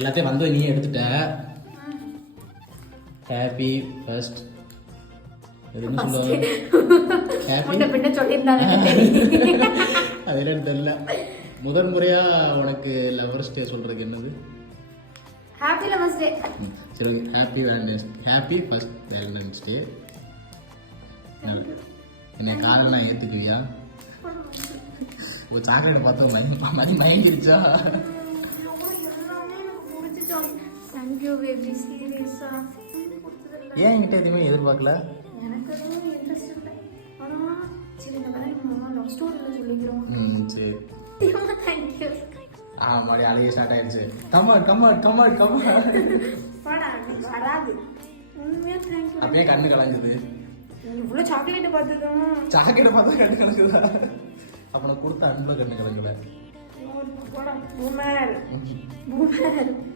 எல்லாத்தையும் வந்து நீ எடுத்துட்ட. ஹாப்பி ஃபர்ஸ்ட் எதுன்னு சொல்லுவாங்க? அது தெரியல. முதல் முறையா உனக்கு லவர்ஸ் டே சொல்றதுக்கு என்னது? Happy lovers day. சரி, happy valentines, happy first valentines day. என்ன காதல்லாம் ஏத்துக்குவியா? ஒரு சாக்லேட் பார்த்தா மணி மயங்கிருச்சா? தேங்க்யூ பேபி, சீரியஸா. ஏன் என்கிட்ட எதுவுமே எதிர்பார்க்கல? எனக்கு எதுவும் இன்ட்ரெஸ்ட் இல்லை. ஆனால் சரி, இந்த கதை நம்ம லவ் ஸ்டோரியில் சொல்லிக்கிறோம். சரி. தேங்க்யூ. மறுபடியும் அழுகே ஸ்டார்ட் ஆயிடுச்சு. கமாட் கமாட் கமாட் கமாட். வராது. உண்மையாக தேங்க்யூ. அப்பயே கண்ணு கலங்குது. இவ்வளோ சாக்லேட்டு பார்த்துக்கோங்க. சாக்லேட்டை பார்த்தா கண்ணு கலங்குதா? அப்போ நான் கொடுத்த அன்பை கண்ணு கலங்கல. Boomer boomer.